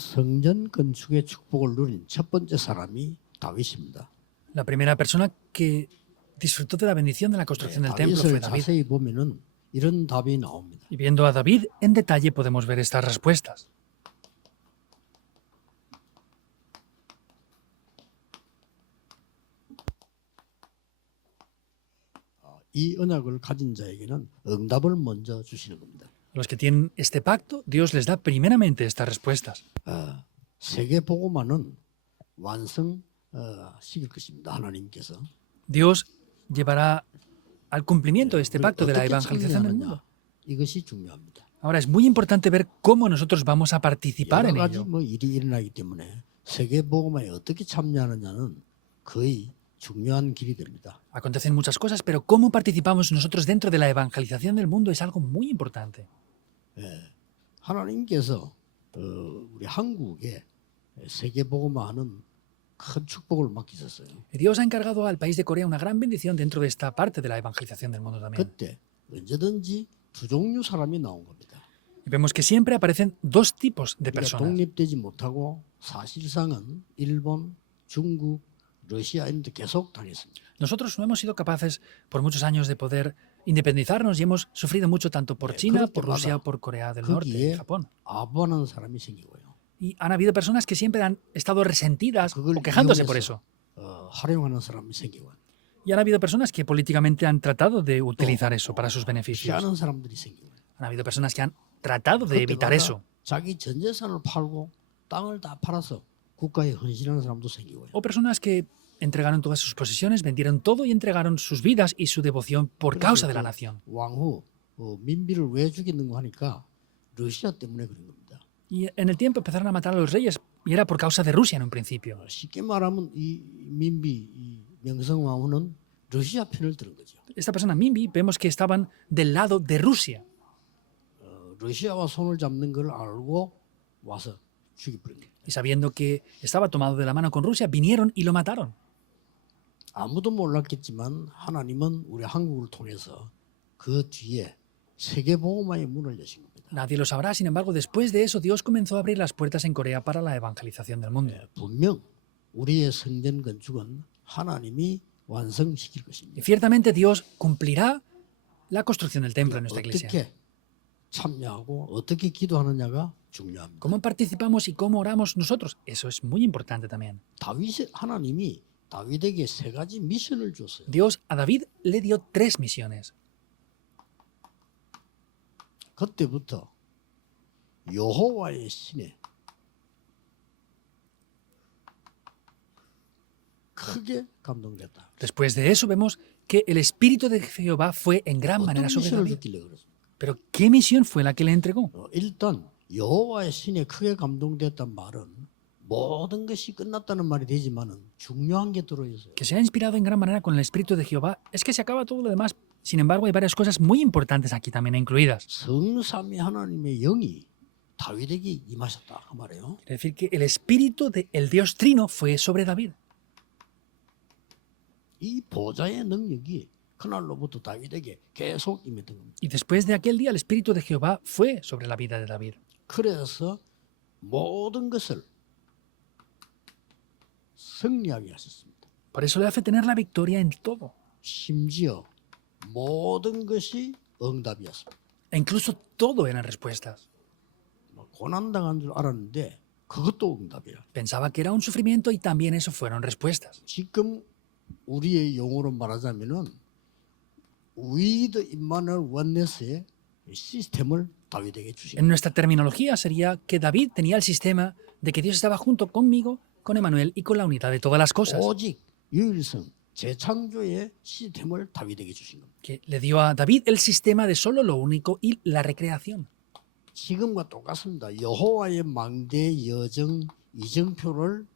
성전 건축의 축복을 누린 첫 번째 사람이 다윗입니다. La primera persona que disfrutó de la bendición de la construcción del templo fue 다윗을 David. 자세히 보면은 이런 답이 나옵니다. Y viendo a David en detalle podemos ver estas respuestas. 이 언약을 가진 자에게는 응답을 먼저 주시는 겁니다. A los que tienen este pacto, Dios les da primeramente estas respuestas. 세계 복음화는 완성 시킬 것입니다. 하나님께서. Dios llevará al cumplimiento de este pacto de la 어떻게 evangelización del 참여하느냐 mundo. 이것이 중요합니다. Ahora es muy importante ver cómo nosotros vamos a participar 여러 en 가지 ello. 뭐 일이 일어나기 때문에 세계 복음화에 어떻게 참여하느냐는 거의 중요한 길이 됩니다. Acontecen muchas cosas, pero cómo participamos nosotros dentro de la evangelización del mundo es algo muy importante. 하나님께서 우리 한국에 세계 복음화하는 큰 축복을 맡기셨어요. Dios ha encargado al país de Corea una gran bendición dentro de esta parte de la evangelización del mundo también. 그때 언제든지 두 종류 사람이 나온 겁니다. Y vemos que siempre aparecen dos tipos de 우리가 personas. 독립되지 못하고 사실상은 일본, 중국, 러시아 이런 데 계속 당했습니다. Nosotros no hemos sido capaces por muchos años de poder independizarnos y hemos sufrido mucho tanto por China, por Rusia, por Corea del Norte y 거기에 Japón. 아부하는 사람이 생기고요. Y han habido personas que siempre han estado resentidas 그걸 o quejándose por 이용해서 eso. 활용하는 사람이 생기고요. Y han habido personas que políticamente han tratado de utilizar eso para sus beneficios. 피하는 사람들이 생기고요. Han habido personas que han tratado de evitar eso. 자기 전 재산을 팔고 땅을 다 팔아서 국가에 헌신하는 사람도 생기고요. O personas que entregaron todas sus posesiones, vendieron todo y entregaron sus vidas y su devoción por causa de la nación. 왕후 민비를 왜 죽이는 거 하니까 러시아 때문에 그런 겁니다. Y en el tiempo empezaron a matar a los reyes y era por causa de Rusia en un principio. 쉽게 말하면 이 민비 이 명성 왕후는 러시아 편을 들은 거죠. Esta persona, Mimbi, vemos que estaban del lado de Rusia. 러시아와 손을 잡는 걸 알고 와서 죽여버린 거예요. Y sabiendo que estaba tomado de la mano con Rusia, vinieron y lo mataron. 아무도 몰랐겠지만 하나님은 우리 한국을 통해서 그 뒤에 세계 복음화의 문을 여신 겁니다. Nadie lo sabrá, sin embargo, después de eso, Dios comenzó a abrir las puertas en Corea para la evangelización del mundo. 분명 우리의 성전 건축은 하나님이 완성시킬 Y 것입니다. ciertamente Dios cumplirá la construcción del templo en nuestra iglesia. 어떻게 참여하고 어떻게 기도하느냐가 중요합니다. ¿Cómo participamos y cómo oramos nosotros? Eso es muy importante también. 하나님이 다윗에게 세 가지 미션을 줬어요. Dios a David le dio 3 misiones. 그때부터 여호와의 신에 크게 감동됐다. Después de eso vemos que el Espíritu de Jehová fue en gran 어떤 manera sobre 미션을 David. 줬길래 그렇습니까? Pero ¿qué misión fue la que le entregó? 일단 여호와의 신에 크게 감동됐단 말은 모든 것이 끝났다는 말이 되지만은 중요한 게 들어있어요. Que se ha inspirado en gran manera con el Espíritu de Jehová es que se acaba todo lo demás. Sin embargo, hay varias cosas muy importantes aquí también incluidas. 성삼위 하나님의 영이 다윗에게 임하셨다 그 말이에요. Es decir, que el Espíritu del Dios Trino fue sobre David. 이 보좌의 능력이 그날로부터 다윗에게 계속 임했던 겁니다. Y después de aquel día, el Espíritu de Jehová fue sobre la vida de David. 그래서 모든 것을 승리하게 하셨습니다. Por eso le hace tener la victoria en todo. 심지어 모든 것이 응답이었습니다. E incluso todo eran respuestas. 고난당한 줄 알았는데 그것도 응답이야. Pensaba que era un sufrimiento y también eso fueron respuestas. 지금 우리의 용어로 말하자면은 위드 임마누엘 원네스의 시스템을 다윗에게 주신 En nuestra terminología sería que David tenía el sistema de que Dios estaba junto conmigo, con Emmanuel y con la unidad de todas las cosas. 오직 유일성 재창조의 시스템을 다윗에게 주신 겁니다. Que le dio a David el sistema de solo lo único y la recreación. 지금과 똑같습니다. 여호와의 망대 여정 이정표를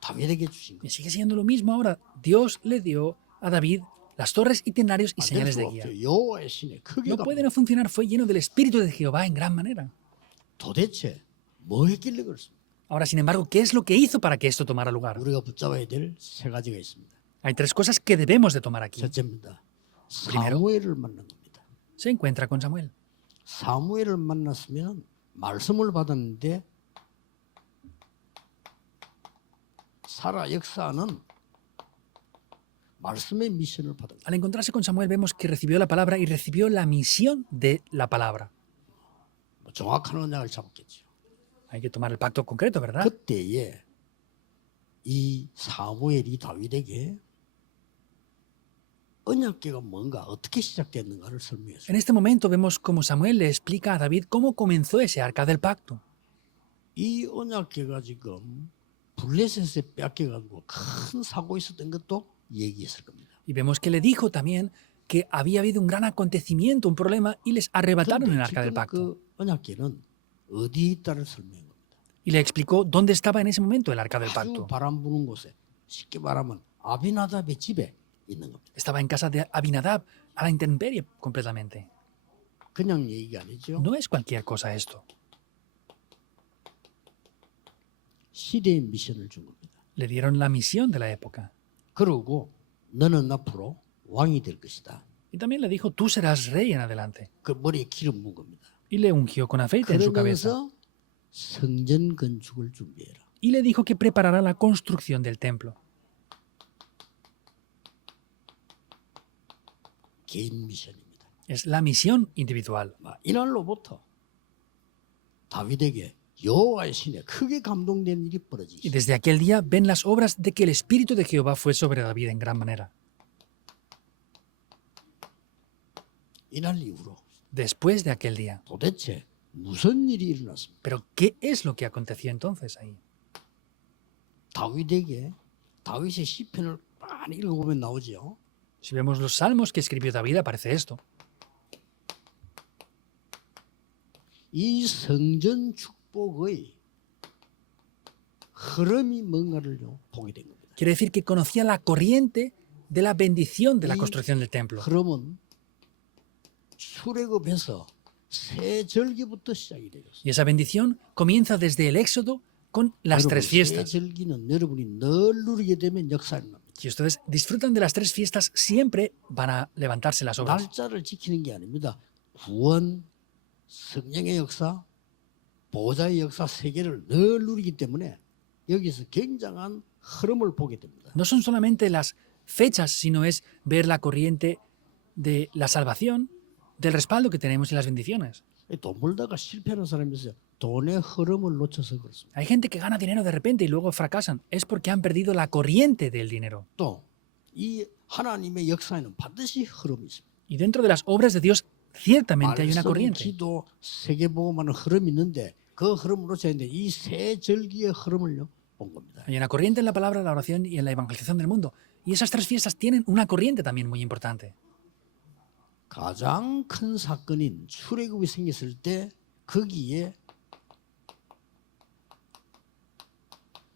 다윗에게 주신 Y 겁니다. sigue siendo lo mismo ahora. Dios le dio a David las torres y tenarios y 안 될 señales de 수가 guía. 없죠. 여호와의 신에 크게 No puede no funcionar, fue lleno del Espíritu de Jehová en gran manera. 도대체 뭐 했길래 그렇습니까? Ahora, sin embargo, ¿qué es lo que hizo para que esto tomara lugar? 우리가 붙잡아야 될 세 가지가 있습니다. Hay 3 cosas que debemos de tomar aquí. 첫째입니다. Primero. 사무엘을 만난 겁니다. Se encuentra con Samuel. 사무엘을 만났으면 말씀을 받았는데 살아 역사하는 말씀의 미션을 받은 거예요. Al encontrarse con Samuel vemos que recibió la palabra y recibió la misión de la palabra. 뭐 정확한 언약을 잡았겠죠. Hay que tomar el pacto concreto, ¿verdad? 그때에 이 사무엘이 다윗에게 언약궤가 뭔가 어떻게 시작됐는가를 설명했어요. En este momento vemos cómo Samuel le explica a David cómo comenzó ese arca del pacto. 이 언약궤가 지금 블레셋에 뺏겨가지고 큰 사고 있었던 것도 얘기했을 겁니다. Y vemos que le dijo también que había habido un gran acontecimiento, un problema, y les arrebataron el 그런데 arca del 지금 pacto. 그 언약궤는 어디에 있다를 설명한 겁니다. Y le explicó dónde estaba en ese momento el arca del 아주 pacto. 바람 부는 곳에 쉽게 말하면 아비나답의 집에 있는 겁니다. Estaba en casa de Abinadab, a la intemperie completamente. 그냥 얘기가 아니죠. No es cualquier cosa esto. 시대의 미션을 준 겁니다. Le dieron la misión de la época. 그러고 너는 앞으로 왕이 될 것이다. Y también le dijo, tú serás rey en adelante. 그 머리에 기름 부은 겁니다. Y le ungió con aceite en su cabeza. 그러면서 성전 건축을 준비해라. Y le dijo que preparará la construcción del templo. 개인 미션입니다. Es la misión individual. 이날로부터 다윗에게 여호와의 신에 크게 감동된 일이 Y 벌어지기 desde aquel día ven las obras de que el Espíritu de Jehová fue sobre David en gran manera. 이날 이후로 Después de aquel día. 도대체 무슨 일이 일어났습니까? Pero ¿qué es lo que aconteció entonces ahí? 다윗에게 다윗의 시편을 많이 읽어보면 나오죠. Si vemos los salmos que escribió David, aparece esto. 이 성전 축복의 흐름이 뭔가를요 보게 된 겁니다. Quiere decir que conocía la corriente de la bendición de la construcción del templo. 흐름은 출애굽에서 새 절기부터 시작이 되었어요. Y esa bendición comienza desde el Éxodo con las tres 새 fiestas. 절기는 여러분이 늘 누리게 되면 역사를 납니다. Si ustedes disfrutan de las tres fiestas, siempre van a levantarse las obras. 날짜를 지키는 게 아닙니다. 구원, 성령의 역사, 보좌의 역사 세 개를 늘 누리기 때문에 여기서 굉장한 흐름을 보게 됩니다. No son solamente las fechas, sino es ver la corriente de la salvación, del respaldo que tenemos y las bendiciones. 돈 벌다가 실패하는 사람이 있어요. 돈의 흐름을 놓쳐서 그렇습니다. Hay gente que gana dinero de repente y luego fracasan. Es porque han perdido la corriente del dinero. 또 이 하나님의 역사에는 반드시 흐름이 있습니다. Y dentro de las obras de Dios, ciertamente hay una 말씀, corriente. 기도, 세계복음하는 흐름이 있는데 그 흐름을 놓쳐야 되는데 이 세 절기의 흐름을요 본 겁니다. Hay una corriente en la palabra, la oración y en la evangelización del mundo. Y esas tres fiestas tienen una corriente también muy importante. 가장 큰 사건인 출애굽이 생겼을 때 거기에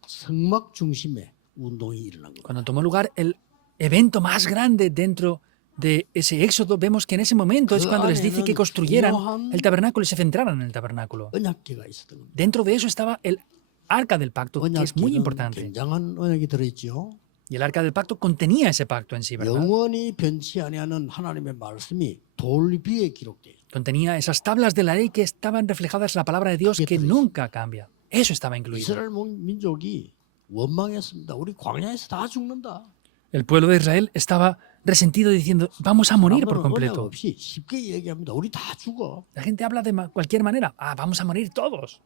성막 중심의 운동이 일어난 겁니다. Cuando tomó lugar el evento más grande dentro de ese éxodo, vemos que en ese momento es cuando les dice que construyeran el tabernáculo y se centraran en el tabernáculo. 언약궤가 있었던 겁니다. Dentro de eso estaba el arca del pacto, que es muy 언약궤는 importante. 굉장한 언약이 들어있죠. Y el arca del pacto contenía ese pacto en sí, ¿verdad? 영원히 변치 아니하는 하나님의 말씀이 돌비에 기록돼요. Contenía esas tablas de la ley que estaban reflejadas en la palabra de Dios que nunca cambia. Eso estaba incluido. 이스라엘 민족이 원망했습니다. 우리 광야에서 다 죽는다. El pueblo de Israel estaba resentido diciendo, vamos a morir por 사람들은 언약 completo. 없이 쉽게 얘기합니다. 우리 다 죽어. La gente habla de cualquier manera. Ah, vamos a morir todos.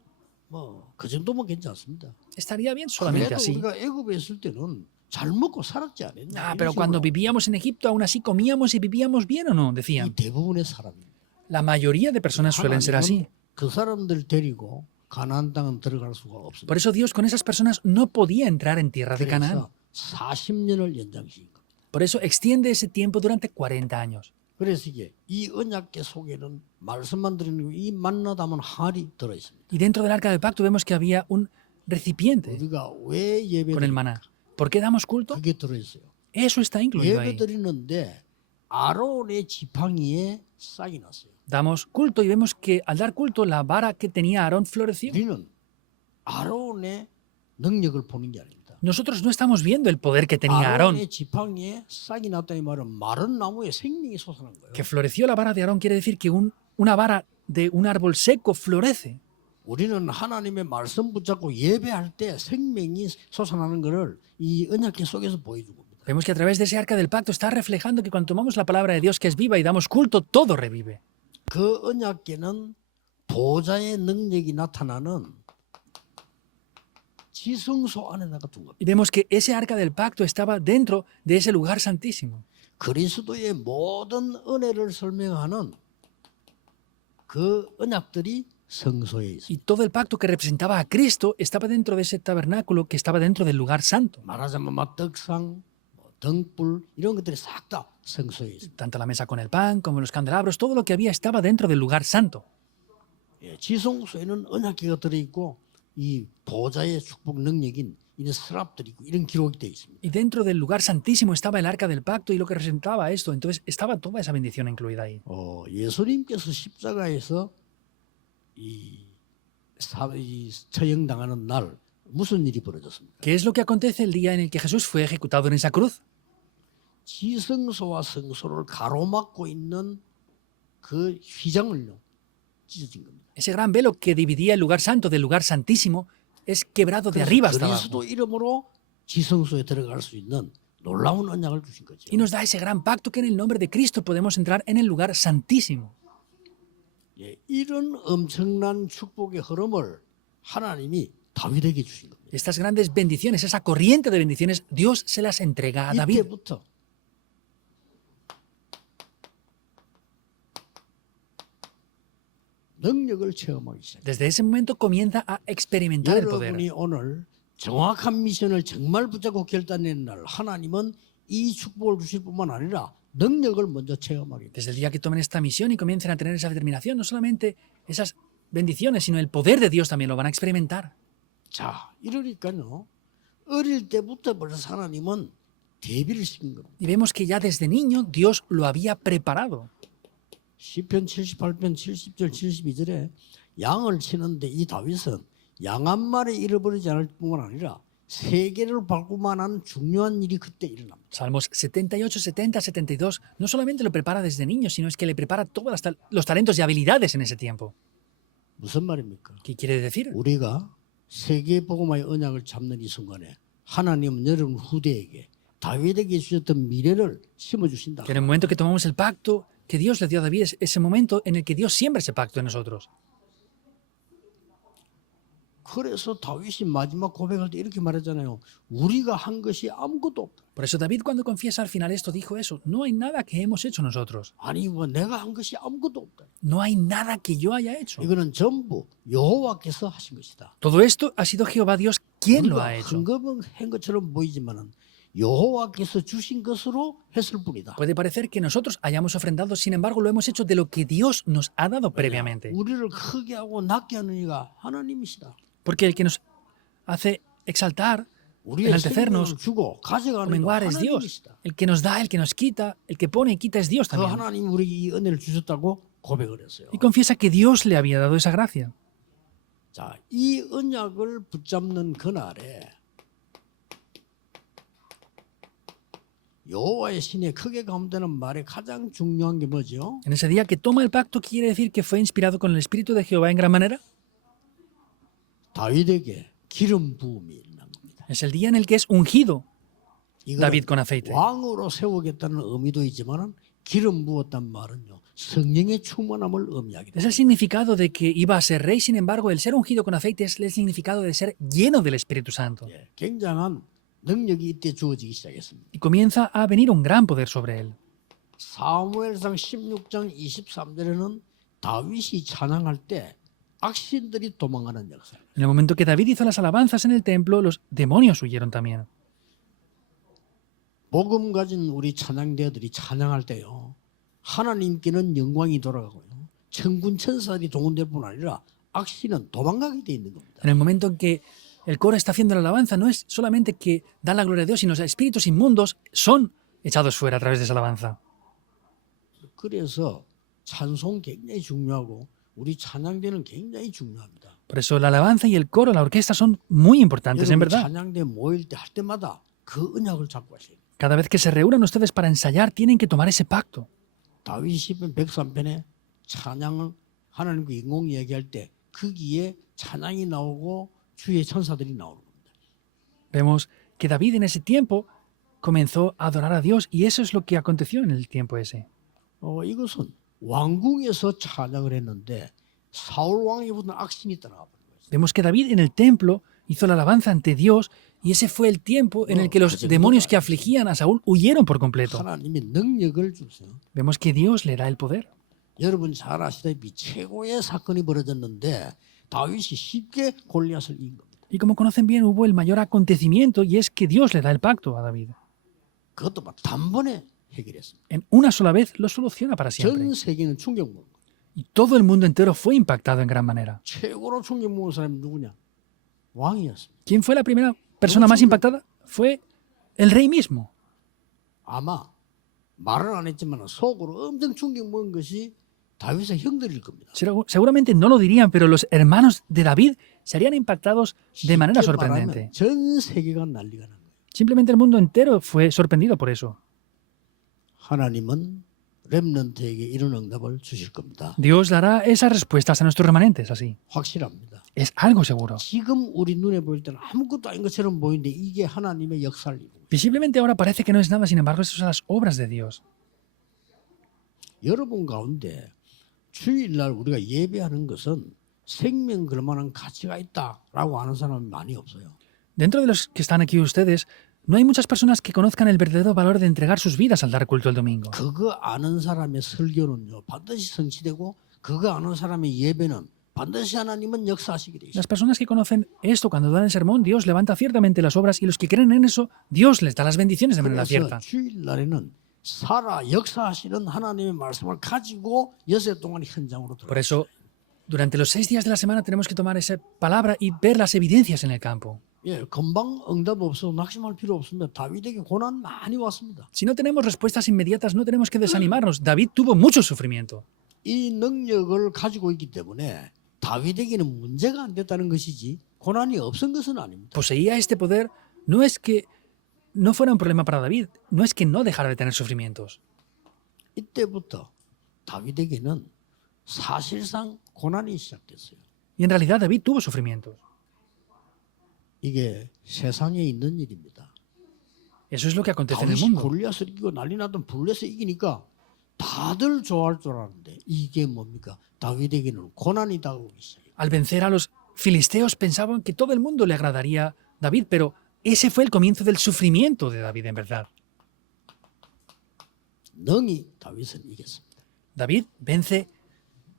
뭐 그 정도면 괜찮습니다. Estaría bien solamente 그래도 así. 우리가 애굽에 있을 때는 잘 먹고 살았지 않았냐. Ah, 이런 pero cuando 식으로 vivíamos en Egipto, aún así comíamos y vivíamos bien o no, 이 decían. 대부분의 사람입니다. La mayoría de personas suelen ser así. 그 사람들 데리고 가나안 땅은 들어갈 수가 없습니다. Por eso Dios con esas personas no podía entrar en tierra de Canaán. 그래서 40년을 연장시킨 겁니다. Por eso extiende ese tiempo durante 40 años. 그래서 이게 이 언약궤 속에는 말씀만 드리는 이 만나 담은 할이 들어 있습니다. Y dentro del arca del pacto vemos que había un recipiente 우리가 왜 con el 예배를 maná. ¿Por qué damos culto? 그게 들어 있어요. Eso está incluido ahí. 예배 드리는데 아론의 지팡이에 싹이 났어요. Damos culto y vemos que al dar culto la vara que tenía Aarón floreció. 우리는 아론의 능력을 보는 게 아닙니다. Nosotros no estamos viendo el poder que tenía Aarón. 아론의 지팡이에 싹이 났다는 말은 마른 나무에 생명이 솟아난 거예요. Que floreció la vara de Aarón quiere decir que una vara de un árbol seco florece. 우리는 하나님의 말씀 붙잡고 예배할 때 생명이 솟아나는 것을 이 언약궤 속에서 보여준 겁니다. Vemos que a través de ese arca del pacto está reflejando que cuando tomamos la palabra de Dios que es viva y damos culto, todo revive. 그 언약궤는 보좌의 능력이 나타나는 지성소 안에다가 둔 겁니다. Y vemos que ese arca del pacto estaba dentro de ese lugar santísimo. 그리스도의 모든 은혜를 설명하는 그 언약들이 성소에 있습니다. Y todo el pacto que representaba a Cristo estaba dentro de ese tabernáculo que estaba dentro del lugar santo. 말하자면 막 떡상, 등불 이런 것들이 싹 다 성소에 있습니다. Tanto la mesa con el pan como los candelabros, todo lo que había estaba dentro del lugar santo. 예, 지성소에는 언약궤가 들어있고 이 보좌의 축복 능력인 이런 서랍들이 있고 이런 기록이 되어 있습니다. Y dentro del lugar santísimo estaba el arca del pacto y lo que representaba esto. Entonces estaba toda esa bendición incluida ahí. 예수님께서 십자가에서 이 처형당하는 날 무슨 일이 벌어졌습니까? ¿Qué es lo que acontece el día en el que Jesús fue ejecutado en esa cruz? 지성소와 성소를 가로막고 있는 그 휘장을요 찢어진 겁니다. Ese gran velo que dividía el lugar santo del lugar santísimo es quebrado de arriba hasta abajo. 그리스도 이름으로 지성소에 들어갈 수 있는 놀라운 언약을 주신 거죠. Y nos da ese gran pacto que en el nombre de Cristo podemos entrar en el lugar santísimo. 예, 이런 엄청난 축복의 흐름을 하나님이 다윗에게 주신 겁니다. Estas grandes bendiciones, esa corriente de bendiciones, Dios se las entrega a David. 이때부터 능력을 체험하기 시작합니다. Desde ese momento comienza a experimentar el poder. 여러분이 오늘 정확한 미션을 정말 붙잡고 결단낸 날 하나님은 이 축복을 주실 뿐만 아니라 능력을 먼저 체험하게 됩니다. Desde el día que tomen esta misión y comiencen a tener esa determinación, no solamente esas bendiciones, sino el poder de Dios también lo van a experimentar. 자, 이러니까요. 어릴 때부터 벌써 하나님은 대비를 시킨 겁니다. Y vemos que ya desde niño Dios lo había preparado. 시편 78편 70절 72절에 양을 치는데 이 다윗은 양 한 마리 잃어버리지 않을 뿐만 아니라 세계를 밟고 만한 중요한 일이 그때 일어납니다. Salmos 78, 70, 72 no solamente lo prepara desde niño, sino es que le prepara todos los talentos y habilidades en ese tiempo. 무슨 말입니까? ¿Qué quiere decir? 우리가 세계 복음화의 언약을 잡는 이 순간에 하나님은 여러분 후대에게 다윗에게 주셨던 미래를 심어주신다. Que en el momento que tomamos el pacto que Dios le dio a David es ese momento en el que Dios siembra ese pacto en nosotros. 그래서 다윗이 마지막 고백할 때 이렇게 말하잖아요. 우리가 한 것이 아무것도 없다. Por eso David cuando confiesa al final esto dijo eso. No hay nada que hemos hecho nosotros. 아니 뭐 내가 한 것이 아무것도 없다. No hay nada que yo haya hecho. 이거는 전부 여호와께서 하신 것이다. Todo esto ha sido Jehová Dios quien lo 우리가 ha hecho. 헌금한 것처럼 보이지만은 여호와께서 주신 것으로 했을 뿐이다. Puede parecer que nosotros hayamos ofrendado, sin embargo lo hemos hecho de lo que Dios nos ha dado previamente. 우리를 크게 하고 낮게 하는 이가 하나님이시다. Porque el que nos hace exaltar, 우리의 enaltecernos, 생명을 주고 o 가져가는 이가 menguar es Dios. 하나님이시다. El que nos da, el que nos quita, el que pone y quita es Dios 그 también. 하나님 우리에게 이 은혜를 주셨다고 고백을 했어요. Y confiesa que Dios le había dado esa gracia. 자, 이 언약을 붙잡는 그날에 여호와의 신에 크게 감되는 말에 가장 중요한 게 뭐죠? En ese día que toma el pacto, ¿quiere decir que fue inspirado con el Espíritu de Jehová en gran manera? 다윗에게 기름 부음이 일어난 겁니다. Es el día en el que es ungido 이거는 David con aceite. 왕으로 세우겠다는 의미도 있지만은 기름 부었단 말은요 성령의 충만함을 의미하게 Es 됩니다. el significado de que iba a ser rey, sin embargo, el ser ungido con aceite es el significado de ser lleno del Espíritu Santo. 예, 굉장한 능력이 이때 주어지기 시작했습니다. Y comienza a venir un gran poder sobre él. 사무엘상 16장 23절에는 다윗이 찬양할 때 악신들이 도망가는 역사. En el momento que David hizo las alabanzas en el templo, los demonios huyeron también. 복음 가진 우리 찬양대들이 찬양할 때요. 하나님께는 영광이 돌아가고요. 천군 천사들이 동원될 뿐 아니라 악신은 도망가게 돼 있는 겁니다. En el momento en que el coro está haciendo la alabanza, no es solamente que dan la gloria a Dios, sino los espíritus inmundos son echados fuera a través de esa alabanza. 그래서 찬송 굉장히 중요하고 우리 찬양대는 굉장히 중요합니다. Por eso la alabanza y el coro, la orquesta son muy importantes, en 여러분 verdad. 찬양대 모일 때 할 때마다 그 언약을 잡고 하셔야 돼요. Cada vez que se reúnan ustedes para ensayar, tienen que tomar ese pacto. 다윗 시편 103편에 찬양을 하나님께 인공 얘기할 때 거기에 찬양이 나오고 주의 천사들이 나오는 겁니다. Vemos que David en ese tiempo comenzó a adorar a Dios y eso es lo que aconteció en el tiempo ese. 이것은 왕궁에서 찬양을 했는데 사울 왕이 붙은 악신이 따라가 버린 거예요. Vemos que David en el templo hizo la alabanza ante Dios y ese fue el tiempo en el que los demonios que afligían a Saúl huyeron por completo. 하나님이 능력을 주세요. Vemos que Dios le da el poder. 여러분 잘 아시다시피 최고의 사건이 벌어졌는데 다윗이 쉽게 골리앗을 이긴 겁니다. Y como conocen bien, hubo el mayor acontecimiento y es que Dios le da el pacto a David. 그것도 막 단번에 해결했습니다. En una sola vez lo soluciona para siempre. 전 세계는 충격 먹은 거예요. Y todo el mundo entero fue impactado en gran manera. 최고로 충격 먹은 사람이 누구냐? 왕이었습니다. ¿Quién fue la primera persona más impactada? Fue el rey mismo. 아마 말은 안 했지만 속으로 엄청 충격 먹은 것이 다윗의 형들일 겁니다. Seguramente no lo dirían, pero los hermanos de David serían impactados de manera 쉽게 sorprendente. 말하면 전 세계가 난리가 난 거예요. Simplemente el mundo entero fue sorprendido por eso. 하나님은 렘넌트에게 이런 응답을 주실 겁니다. Dios dará esas respuestas a nuestros remanentes, así. 확실합니다. Es algo seguro. 지금 우리 눈에 보일 때는 아무것도 아닌 것처럼 보이는데 이게 하나님의 역사를 이루고 있어요. Visiblemente ahora parece que no es nada, sin embargo, esas son las obras de Dios. 여러분 가운데 주일날 우리가 예배하는 것은 생명 걸만한 가치가 있다라고 하는 사람은 많이 없어요. Dentro de los que están aquí ustedes, no hay muchas personas que conozcan el verdadero valor de entregar sus vidas al dar culto el domingo. 그거 아는 사람의 설교는요 반드시 성취되고 그거 아는 사람의 예배는 반드시 하나님은 역사하시게 돼 있어요. Las personas que conocen esto cuando dan el sermón, Dios levanta ciertamente las obras y los que creen en eso, Dios les da las bendiciones de manera 그래서 cierta. 주일날에는 살아 역사하시는 하나님의 말씀을 가지고 여세 동안 현장으로 Por 들어가요. eso, durante los 6 días de la semana tenemos que tomar esa palabra y ver las evidencias en el campo. 예, 금방 응답 없어도 낙심할 필요 없습니다. 다윗에게 고난 많이 왔습니다. Si no tenemos respuestas inmediatas, no tenemos que desanimarnos. David tuvo mucho sufrimiento. 이 능력을 가지고 있기 때문에 다윗에게는 문제가 안 됐다는 것이지 고난이 없은 것은 아닙니다. Poseía este poder, no es que no fuera un problema para David, no es que no dejara de tener sufrimientos. 이때부터 다윗에게는 사실상 고난이 시작됐어요. Y en realidad David tuvo sufrimientos. 이게 세상에 있는 일입니다. Eso es lo que acontece en el 다윗이 mundo. 골리앗을 이기고 난리 나던 블레셋 이기니까 다들 좋아할 줄 알았는데 이게 뭡니까? 다윗에게는 고난이 다가오기 시작해요. Al vencer a los filisteos pensaban que todo el mundo le agradaría a David, pero ese fue el comienzo del sufrimiento de David en verdad. 능히 다윗은 이겼습니다. David vence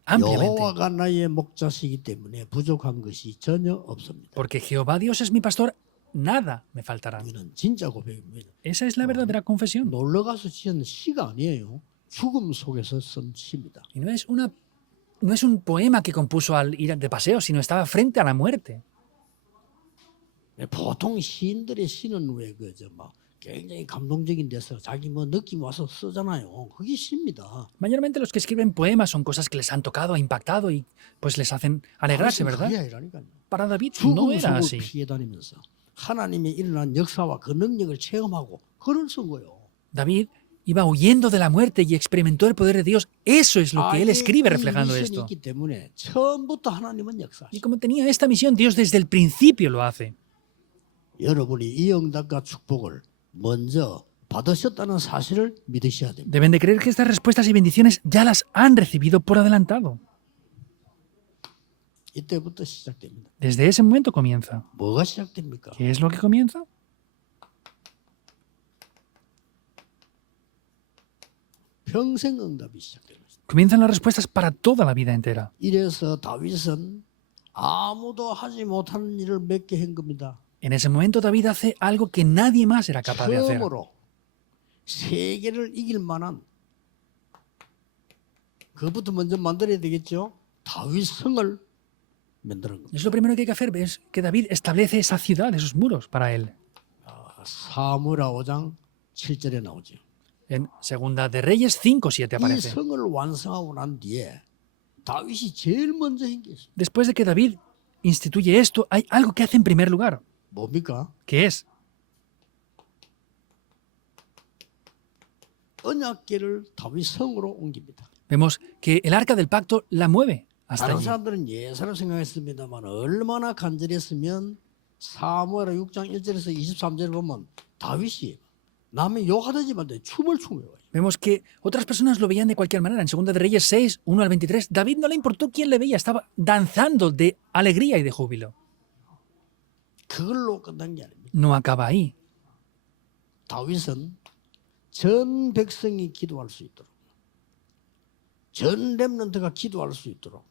ampliamente, 여호와가 나의 목자시기 때문에 부족한 것이 전혀 없습니다. porque Jehová Dios es mi pastor, nada me faltará. 이는 진짜 고백입니다. Esa es la verdadera confesión. 놀러 가서 지은 시가 아니에요. 죽음 속에서 쓴 시입니다. Y no es un poema que compuso al ir de paseo, sino estaba frente a la muerte. 보통 시인들의 시는 왜 그저 막 굉장히 감동적인 데서 자기 뭐 느낌 와서 쓰잖아요. 그게 시입니다. Mayormente los que escriben poemas son cosas que les han tocado, impactado y pues les hacen alegrarse, ¿verdad? 그게 아니라니까요. Para David no 죽음 era 속을 así. 피해 다니면서 하나님의 일어난 역사와 그 능력을 체험하고 글을 쓴 거예요. David iba huyendo de la muerte y experimentó el poder de Dios. Eso es lo que él escribe reflejando 이 미션이 esto. 있기 때문에 처음부터 하나님은 Y 역사하시고 como tenía esta misión, Dios desde el principio lo hace. 여러분이 이 응답과 축복을 먼저 받으셨다는 사실을 믿으셔야 됩니다. Deben de creer que estas respuestas y bendiciones ya las han recibido por adelantado. 이때부터 시작됩니다. Desde ese momento comienza. 뭐가 시작됩니까? ¿Qué es lo que comienza? 평생 응답이 시작되는 것입니다. Comienzan las respuestas para toda la vida entera. 이래서 다윗은 아무도 하지 못하는 일을 몇 개 한 겁니다. En ese momento David hace algo que nadie más era capaz de hacer. 처음으로 세계를 이길 만한 그것부터 먼저 만들어야 되겠죠. 다윗 성을 만드는 겁니다. Es lo primero que hay que hacer, es que David establece esa ciudad, esos muros para él. 사무라 5장 7절에 나오죠. En Segunda de Reyes 5:7 이 aparece. 성을 완성하고 난 뒤에 다윗이 제일 먼저 한 게 있어요. Después de que David instituye esto, hay algo que hace en primer lugar, 뭡니까? que es 언약궤를 다윗 성으로 옮깁니다. vemos que el arca del pacto la mueve hasta 다른 allí. 사람들은 예사로 생각했습니다만 얼마나 간절했으면 사무엘하 6장 1절에서 23절을 보면 다윗이 남의 욕하더지만 춤을 추고요. Vemos que otras personas lo veían de cualquier manera. En 2 de Reyes 6, 1 al 23, David no le importó quién le veía, estaba danzando de alegría y de júbilo. 그걸로 끝난 게 아닙니다. No acaba ahí. 다윗은 전 백성이 기도할 수 있도록, 전 렘넌트가 기도할 수 있도록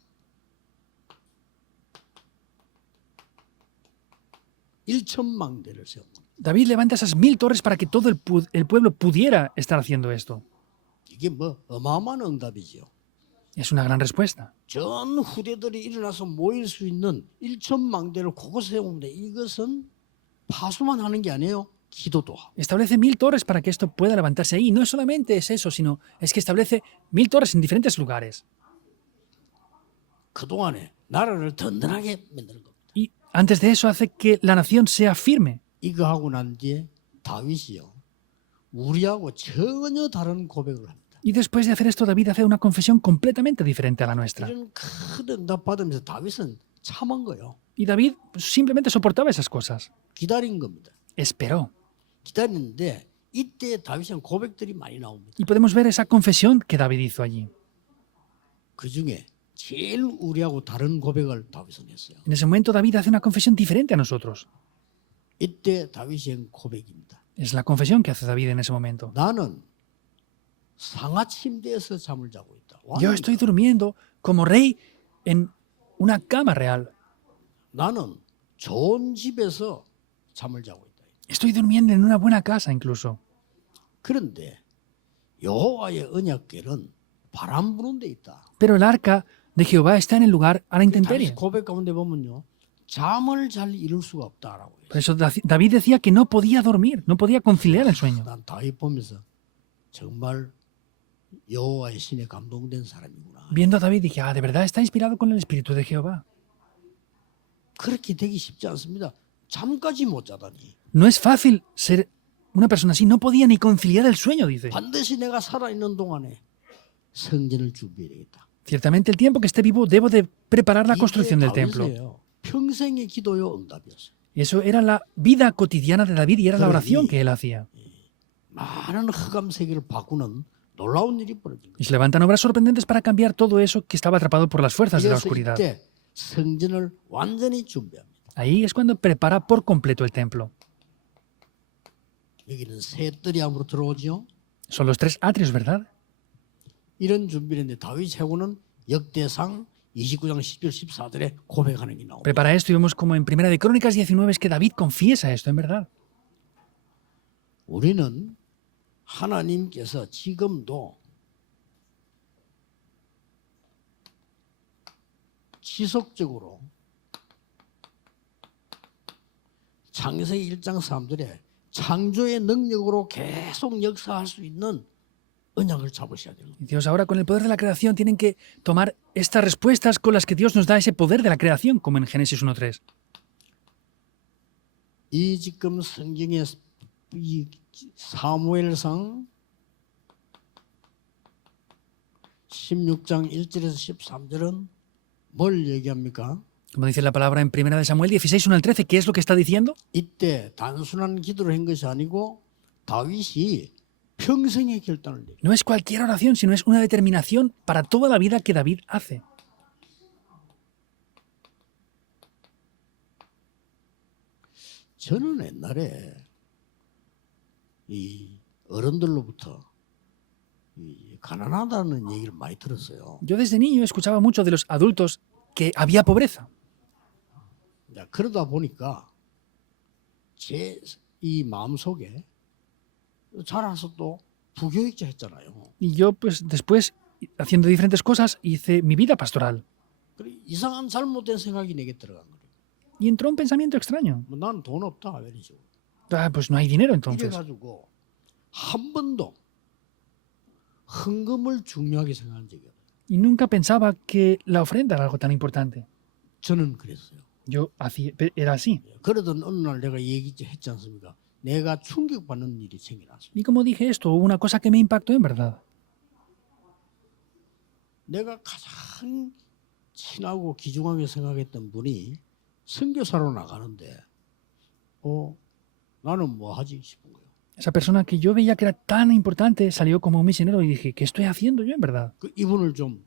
1,000망대를 세웁니다. David levanta esas 1000 torres para que todo el pueblo pudiera estar haciendo esto. 이게 뭐 어마어마한 응답이지요. Es una gran respuesta. 전 후대들이 일어나서 모일 수 있는 1,000망대를 곳곳에 세우는데 이것은 파수만 하는 게 아니에요. 기도도 하고. Establece 1000 torres para que esto pueda levantarse ahí. Y no solamente es eso, sino es que establece 1000 torres en diferentes lugares. 그동안에 나라를 든든하게 만드는 겁니다. Y antes de eso hace que la nación sea firme. 이거 하고 난 뒤에 다윗이요. 우리하고 전혀 다른 고백을 합니다. Y después de hacer esto, David hace una confesión completamente diferente a la nuestra. 이런 큰 응답 받으면서 다윗은 참은 거예요. Y David simplemente soportaba esas cosas. 기다린 겁니다. Esperó. 기다리는데 이때 다윗은 고백들이 많이 나옵니다. Y podemos ver esa confesión que David hizo allí. 그 중에 제일 우리하고 다른 고백을 다윗은 했어요. En ese momento David hace una confesión diferente a nosotros. 이때 다윗이 한 고백입니다. Es la confesión que hace David en ese momento. 나는 상하 침대에서 잠을 자고 있다. Yo estoy durmiendo como rey en una cama real. 나는 좋은 집에서 잠을 자고 있다. Estoy durmiendo en una buena casa incluso. 그런데 여호와의 언약궤는 바람 부는 데 있다. Pero el arca de Jehová está en el lugar a la intemperie. 다윗 고백 가운데 보면요. 잠을 잘 이룰 수가 없다라고 해요. Por eso David decía que no podía dormir, no podía conciliar el sueño. 난 다윗 보면서 정말 여호와의 신에 감동된 사람이구나. Viendo a David dije, de verdad está inspirado con el Espíritu de Jehová. 그렇게 되기 쉽지 않습니다. 잠까지 못 자다니. No es fácil ser una persona así, no podía ni conciliar el sueño, dice. 반드시 내가 살아있는 동안에 성전을 준비해야 되겠다. Ciertamente el tiempo que esté vivo debo de preparar la 이게 construcción del templo. 다윗이에요. 평생의 기도요 응답이었어요. Eso era la vida cotidiana de David y era la oración que él hacía. 많은 흑암 세계를 바꾸는 놀라운 일이 벌어진 거예요. Y se levantan obras sorprendentes para cambiar todo eso que estaba atrapado por las fuerzas de la 그래서 oscuridad. 이때 성전을 완전히 준비합니다. Ahí es cuando prepara por completo el templo. 여기는 세 뜰이 안으로 들어오죠. Son los 3 atrios, ¿verdad? 이런 준비를 했는데 다윗 해고는 역대상 29장 10절 14절에 고백하는 게 나옵니다. Prepara esto y vemos como en Primera de Crónicas 19 es que David confiesa esto, en verdad. 우리는 하나님께서 지금도 지속적으로 창세기 1장 3절에 창조의 능력으로 계속 역사할 수 있는 언약을 잡으셔야 돼요. Y Dios ahora con el poder de la creación tienen que tomar estas respuestas con las que Dios nos da ese poder de la creación, como en Génesis 1.3. 이 지금 성경의 이 사무엘상 16장 1절에서 13절은 뭘 얘기합니까? Como dice la palabra en Primera de Samuel 16, 1 al 13, ¿qué es lo que está diciendo? 이때 단순한 기도를 한 것이 아니고 다윗이 평생의 결단을 내려. No es cualquier oración, sino es una determinación para toda la vida que David hace. 저는 옛날에 이 어른들로부터 이 가난하다는 얘기를 많이 들었어요. Yo desde niño escuchaba mucho de los adultos que había pobreza. 그러다 보니까 제 이 마음속에 자라서 또 부교육자 했잖아요. Y yo, pues después, haciendo diferentes cosas, hice mi vida pastoral. 그래, 이상한 잘못된 생각이 내게 들어간 거예요. Y entró un pensamiento extraño. 뭐 나는 돈 없다 이런 식으로. Pues no hay dinero entonces. 이래가지고 한 번도 헌금을 중요하게 생각한 적이 없어요. Y nunca pensaba que la ofrenda era algo tan importante. 저는 그랬어요. Yo era así. 그러던 어느 날 내가 얘기했지 않습니까? 내가 충격받는 일이 생겨났어요. Y como dije esto, hubo una cosa que me impactó en verdad. 내가 가장 친하고 귀중하게 생각했던 분이 선교사로 나가는데 나는 뭐 하지 싶은 거예요. Esa persona que yo veía que era tan importante salió como un misionero y dije, ¿qué estoy haciendo yo en verdad? 그 이분을 좀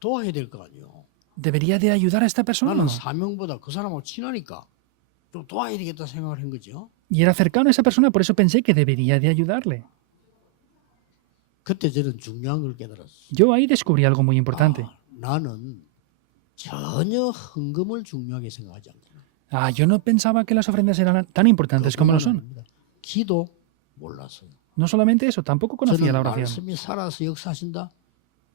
도와야 될 거 아니에요. ¿Debería de ayudar a esta persona o 나는 no? 사명보다 그 사람하고 친하니까 좀 도와야 되겠다 생각을 한 거죠. Y era cercano a esa persona, por eso pensé que debería de ayudarle. 그때 저는 중요한 걸 깨달았어요. Yo ahí descubrí algo muy importante. 나는 전혀 헌금을 중요하게 생각하지 않구나. Yo no pensaba que las ofrendas eran tan importantes como lo son. 아닙니다. 기도 몰랐어요. No solamente eso, tampoco conocía la 저는 oración. 말씀이 살아서 역사하신다?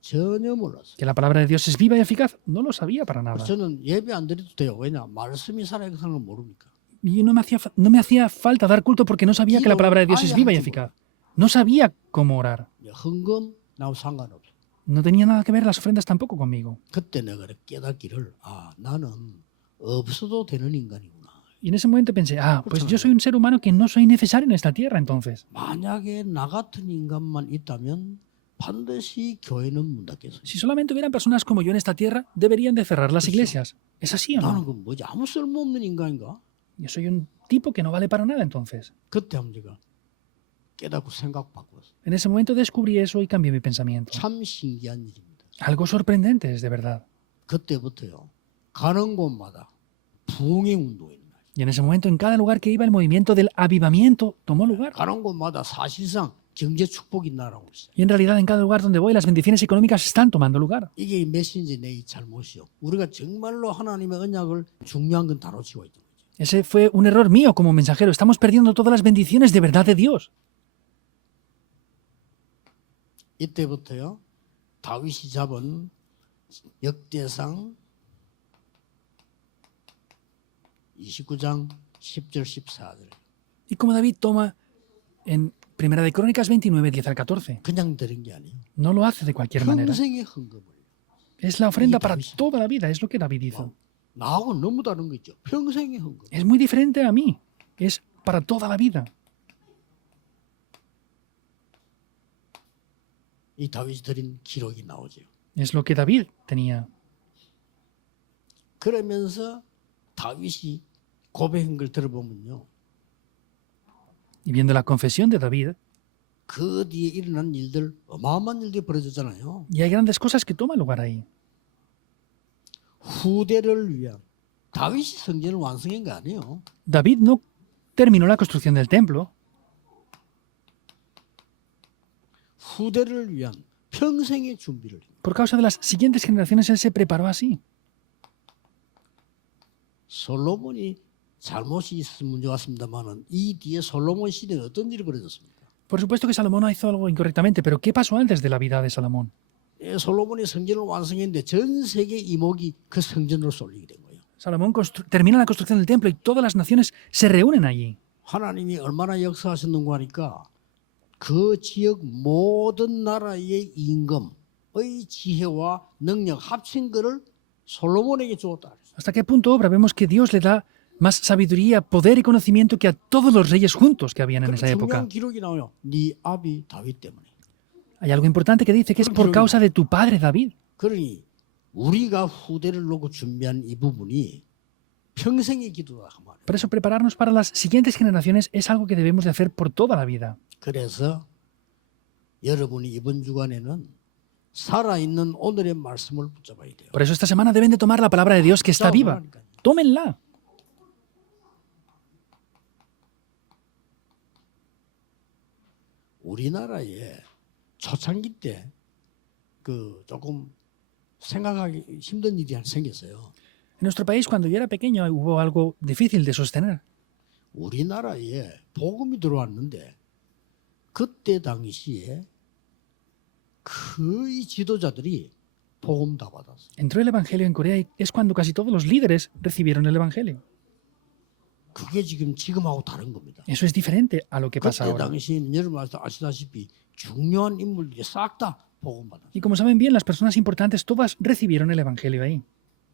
전혀 몰랐어요. Que la palabra de Dios es viva y eficaz, no lo sabía para nada. 저는 예배 안 드려도 돼요. 왜냐? 말씀이 살아 역사하는 걸 모르니까. Y no me hacía falta dar culto porque no sabía que la palabra de Dios es viva y eficaz. No sabía cómo orar. 헌금 나하고 상관없어. No tenía nada que ver las ofrendas tampoco conmigo. 그때 내가 깨닫기를 나는 없어도 되는 인간이구나. Y en ese momento pensé, pues yo soy un ser humano que no soy necesario en esta tierra entonces. 만약에 나 같은 인간만 있다면 반드시 교회는 문 닫겠어요. Si solamente hubieran personas como yo en esta tierra, deberían de cerrar las iglesias. ¿Es así o 나는 no? 그 뭐지? 아무 쓸모없는 인간인가? Yo soy un tipo que no vale para nada entonces. 그때 한번 제가 깨닫고 생각 바꿨어요. En ese momento descubrí eso y cambié mi pensamiento. 참 신기한 일입니다. Algo sorprendente es de verdad. 그때부터요. 가는 곳마다 부흥의 운동이 일어나요. Y en ese momento, en cada lugar que iba, el movimiento del avivamiento tomó lugar. 가는 곳마다 사실상 경제 축복이 날아오고 있어요. Y en realidad, en cada lugar donde voy, las bendiciones económicas están tomando lugar. 이게 메신저 내 잘못이요. 우리가 정말로 하나님의 언약을 중요한 건 다 놓치고 있던 거죠. Ese fue un error mío como mensajero. Estamos perdiendo todas las bendiciones de verdad de Dios. 이때부터요. 다윗이 잡은 역대상 29장 10절 14절. Y como David toma en Primera de Crónicas 29, 10 al 14. 그냥 들은 게 아니에요. No lo hace de cualquier manera. 평생의 헌금을. Es la ofrenda para toda la vida. Es lo que David hizo. 나하고 너무 다른 거 있죠. 평생의 헌금. Es muy diferente a mí. Es para toda la vida. 이 다윗이 드린 기록이 나오죠. Es lo que David tenía. 그러면서 다윗이 고백한 걸 들어보면요. Y viendo la confesión de David, 그 뒤에 일어난 일들 어마어마한 일들이 벌어졌잖아요. y hay grandes cosas que toman lugar ahí. 후대를 위한 다윗이 성전을 완성한 게 아니에요. David no terminó la construcción del templo. 후대를 위한 평생의 준비를. Por causa de las siguientes generaciones, él se preparó así. 솔로몬이 잘못이 있으면 문제 왔습니다만은 이 뒤에 솔로몬 시대에 어떤 일이 벌어졌습니까? Por supuesto que Salomón hizo algo incorrectamente, pero ¿qué pasó antes de la vida de Salomón? 솔로몬이 성전을 완성했는데 전 세계 이목이 그 성전으로 쏠리게 된 거예요. Salomón termina la construcción del templo y todas las naciones se reúnen allí. 하나님이 얼마나 역사하셨는가 하니까 그 지역 모든 나라의 임금의 지혜와 능력 합친 것을 솔로몬에게 주었다. ¿Hasta qué punto obra? Vemos que Dios le da más sabiduría, poder y conocimiento que a todos los reyes juntos que habían en esa época. 중요한 기록이 나와요. 네 아비 다윗 때문에. Hay algo importante que dice que es por causa de tu padre David. 그러니 우리가 후대를 놓고 준비한 이 부분이 평생의 기도다 그 말이에요. Por eso prepararnos para las siguientes generaciones es algo que debemos de hacer por toda la vida. 그래서 여러분이 이번 주간에는 살아있는 오늘의 말씀을 붙잡아야 돼요. Por eso esta semana deben de tomar la palabra de Dios que está viva. Tómenla. 우리나라에 초창기 때 그 조금 생각하기 힘든 일이 생겼어요. En nuestro país, cuando yo era pequeño, hubo algo difícil de sostener. 우리나라에 복음이 들어왔는데 그때 당시에 거의 지도자들이 복음 다 받았어요. Entró el Evangelio en Corea y es cuando casi todos los líderes recibieron el Evangelio. 그게 지금하고 다른 겁니다. Eso es diferente a lo que pasa 그때 ahora. 당시에는 여러분 아시다시피 중요한 인물들이 싹 다 복음 받았어요. Y como saben bien, las personas importantes todas recibieron el Evangelio ahí.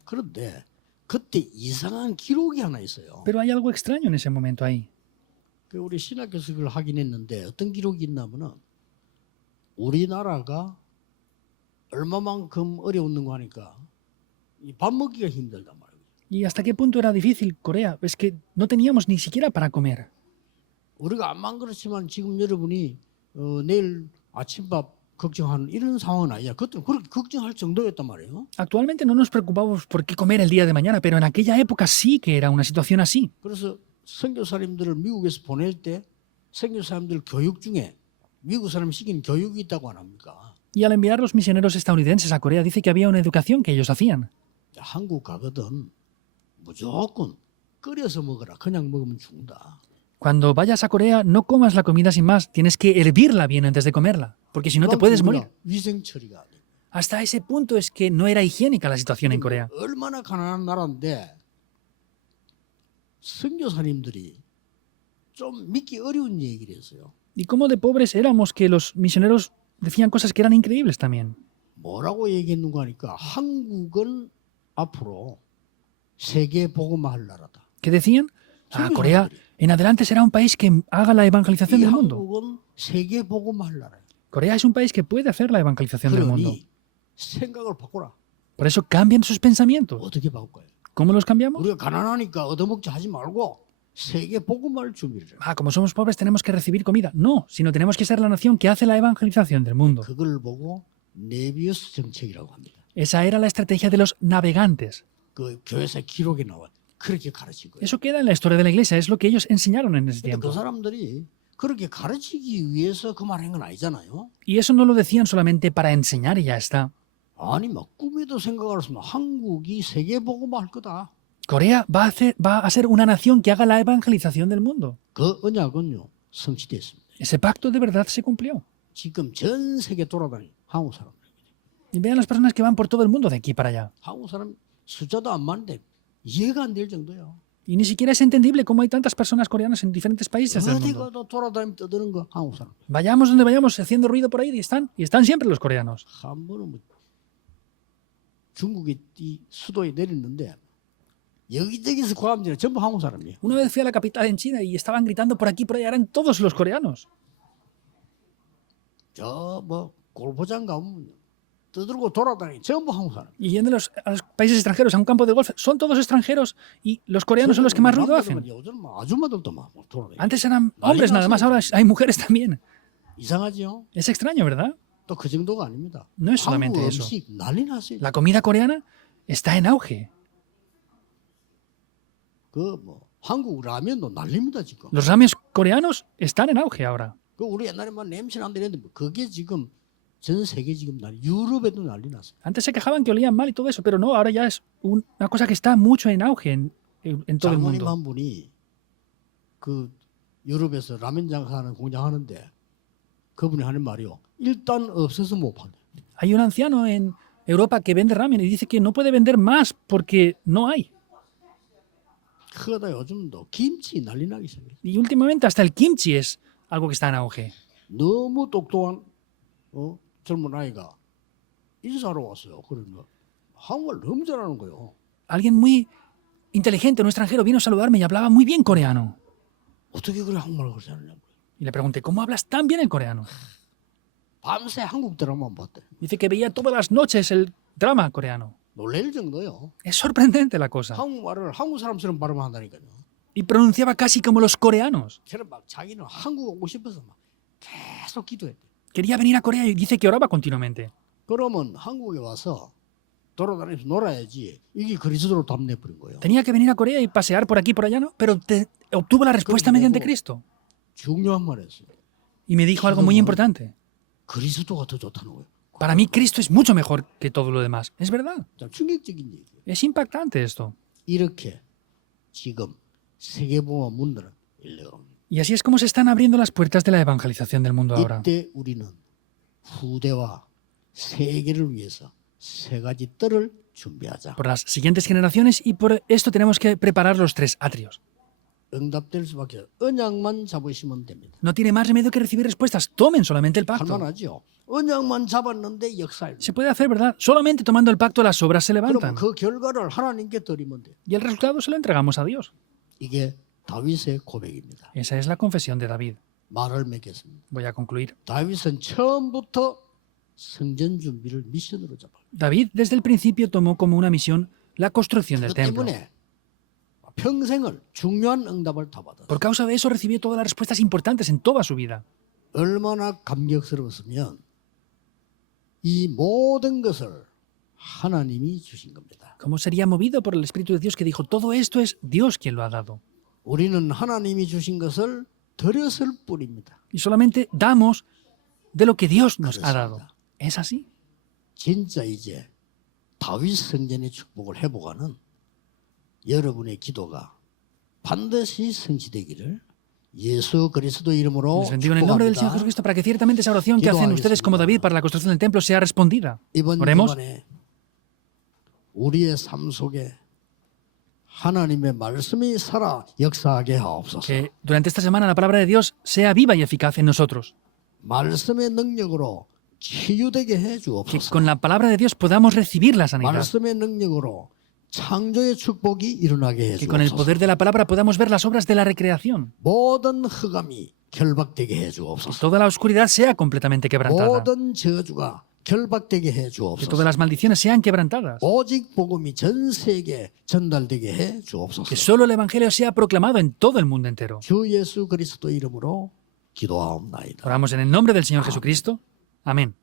그런데 그때 이상한 기록이 하나 있어요. Pero hay algo extraño en ese momento ahí. 그 우리 신학 교수를 하긴 했는데 어떤 기록이 있냐면은 우리나라가 얼마만큼 어려웠는가 하니까 이 밥 먹기가 힘들단 말이에요. ¿Y hasta qué punto era difícil Corea? Es que no teníamos ni siquiera para comer. 우리가 암만 그렇지만 지금 여러분이 내일 아침밥 걱정하는 이런 상황은 아니야. 그때는 그렇게 걱정할 정도였단 말이에요. Actualmente no nos preocupamos por qué comer el día de mañana, pero en aquella época sí que era una situación así. 그래서 선교사님들을 미국에서 보낼 때 선교사님들 교육 중에 미국 사람이 시킨 교육이 있다고 안 합니까? Y al enviar los misioneros estadounidenses a Corea dice que había una educación que ellos hacían. 한국 가거든 무조건 끓여서 먹어라. 그냥 먹으면 죽는다. Cuando vayas a Corea, no comas la comida sin más, tienes que hervirla bien antes de comerla, porque si no te puedes morir. 위생 처리가 안 돼. Hasta ese punto es que no era higiénica la situación en Corea. 얼마나 가난한 나라인데 선교사님들이 좀 믿기 어려운 얘기를 했어요. Y cómo de pobres éramos que los misioneros decían cosas que eran increíbles también. 뭐라고 얘기했는가 하니까 한국은 앞으로 세계 복음화할 나라다. ¿Qué decían? Corea en adelante será un país que haga la evangelización 이 del mundo. 한국은 세계 복음화할 나라야. Corea es un país que puede hacer la evangelización del mundo. 그러니 생각을 바꿔라. Por eso cambian sus pensamientos. 어떻게 바꿀까요? ¿Cómo los cambiamos? 우리가 가난하니까 얻어먹지 하지 말고 세계 복음화를 준비를 해. Como somos pobres tenemos que recibir comida. No, sino tenemos que ser la nación que hace la evangelización del mundo. 그걸 보고 네비우스 정책이라고 합니다. Esa era la estrategia de los navegantes. 그 교회사 기록에 나와 그렇게 가르친 거예요. Eso queda en la historia de la iglesia, es lo que ellos enseñaron en ese 근데 그 tiempo. 사람들이 그렇게 가르치기 위해서 그 말한 건 아니잖아요. Y eso no lo decían solamente para enseñar y ya está. 아니 막 꿈에도 생각할 수 없는 한국이 세계 복음화 할 거다. Corea va a ser una nación que haga la evangelización del mundo. 그 언약은요 성취됐습니다. Ese pacto de verdad se cumplió. 지금 전 세계 돌아다니는 한국 사람. Y vean las personas que van por todo el mundo de aquí para allá. 한국 사람 숫자도 안 많은데 이해가 안 될 정도야. Y ni siquiera es entendible cómo hay tantas personas coreanas en diferentes países del 어디 mundo. 가도 돌아다니면 떠드는 거 한국 사람. Vayamos donde vayamos haciendo ruido por ahí y están siempre los coreanos. 한 번은 뭐 중국의 이 수도에 내렸는데 여기저기서 고함지는 전부 한국 사람이에요. Una vez fui a la capital en China y estaban gritando por aquí, por allá, eran todos los coreanos. 저 뭐 골프장 가면 떠들고 돌아다니는 전부 한국 사람. Y yendo a los países extranjeros, a un campo de golf, son todos extranjeros y los coreanos son los que más ruido hacen. 요즘 뭐 아줌마들도 막 돌아다니고. Antes eran hombres nada más, ahora hay mujeres también. 이상하죠? Es extraño, ¿verdad? 또 그 정도가 아닙니다. No es solamente 한국 eso. 음식 난리 났어요. La comida coreana está en auge. 그 뭐 한국 라면도 난립니다 지금. Los ramen coreanos están en auge ahora. 그 우리 옛날에 막 냄새 난다 이랬는데 그게 지금 전 세계 지금 유럽에도 난리 났어요. Antes se quejaban que olían mal y todo eso, pero no, ahora ya es una cosa que está mucho en auge en todo el 장모님 mundo. 한 분이 그 유럽에서 라면 장사하는 공장 하는데 그분이 하는 말이요. 일단 없어서 못 판다. Hay un anciano en Europa que vende ramen y dice que no puede vender más porque no hay. 그러다 요즘도 김치 난리 나기 시작해요. Y últimamente hasta el kimchi es algo que está en auge. 너무 똑똑한 젊은 아이가 인사하러 왔어요. 그러니까 한국말 너무 잘하는 거예요. Alguien muy inteligente, un extranjero, vino a saludarme y hablaba muy bien coreano. 어떻게 그래 한국말을 그렇게 잘하냐고. Y le pregunté, ¿cómo hablas tan bien el coreano? 밤새 한국 드라마만 봤대. Dice que veía todas las noches el drama coreano. 놀랄 정도요. Es sorprendente la cosa. 한국말을 한국 사람처럼 발음한다니까요. Y pronunciaba casi como los coreanos. 저는 막 자기는 한국 오고 싶어서 막 계속 기도했대. Quería venir a Corea y dice que oraba continuamente. 그러면 한국에 와서 돌아다니면서 놀아야지. 이게 그리스도로 답내버린 거예요. Tenía que venir a Corea y pasear por aquí y por allá, ¿no? Pero obtuvo la respuesta mediante Cristo. 중요한 말 했어요. Y me dijo algo muy importante. 그리스도가 더 좋다는 거예요. Para mí Cristo es mucho mejor que todo lo demás. Es verdad. 참 충격적인 얘기예요. Es impactante esto. 이렇게 지금 세계보험 문들은 열려갑니다. Y así es como se están abriendo las puertas de la evangelización del mundo ahora. 이때 우리는 후대와 세계를 위해서 세 가지 뜰을 준비하자. Por las siguientes generaciones y por esto tenemos que preparar los tres atrios. 응답될 수밖에 없어요. 언약만 잡으시면 됩니다. No tiene más remedio que recibir respuestas. Tomen solamente el pacto. 할만하죠. 언약만 잡았는데 역사일. Se puede hacer, ¿verdad? Solamente tomando el pacto las obras se 그럼 levantan. 그 결과를 하나님께 드리면 돼. Y el resultado se lo entregamos a Dios. 이게 다윗의 고백입니다. Esa es la confesión de David. 말을 맺겠습니다. Voy a concluir. 다윗은 처음부터 성전 준비를 미션으로 잡아. David desde el principio tomó como una misión la construcción del 그 templo. 때문에 평생을 중요한 응답을 다 받았어요. Por causa de eso recibió todas las respuestas importantes en toda su vida. 얼마나 감격스러웠으면 이 모든 것을 하나님이 주신 겁니다. ¿Cómo sería movido por el Espíritu de Dios que dijo, todo esto es Dios quien lo ha dado? 우리는 하나님이 주신 것을 드렸을 뿐입니다. Y solamente damos de lo que Dios nos ha dado. ¿Es así? 진짜 이제 다윗 성전의 축복을 회복하는 여러분의 기도가 반드시 성취되기를 예수 그리스도 이름으로 Les bendigo en el nombre del Señor 축복합니다. Jesucristo para que ciertamente esa oración que hacen ustedes como David para la construcción del templo sea respondida. 이번 Oremos. 주간에 우리의 삶 속에 하나님의 말씀이 살아 역사하게 하옵소서. Que durante esta semana la palabra de Dios sea viva y eficaz en nosotros. 말씀의 능력으로 치유되게 해 Que 주옵소서. con la palabra de Dios podamos recibir la sanidad. 말씀의 능력으로 창조의 축복이 일어나게 해 Que con el 주옵소서. poder de la palabra podamos ver las obras de la recreación. 모든 흑암이 결박되게 해 Que 주옵소서. toda la oscuridad sea completamente quebrantada. 모든 저주가 결박되게 해 Que 주옵소서. todas las maldiciones sean quebrantadas. 오직 복음이 전 세계에 전달되게 해 주옵소서. Que solo el Evangelio sea proclamado en todo el mundo entero. 주 예수 그리스도 이름으로 기도하옵나이다. Oramos en el nombre del Señor Jesucristo. Amén.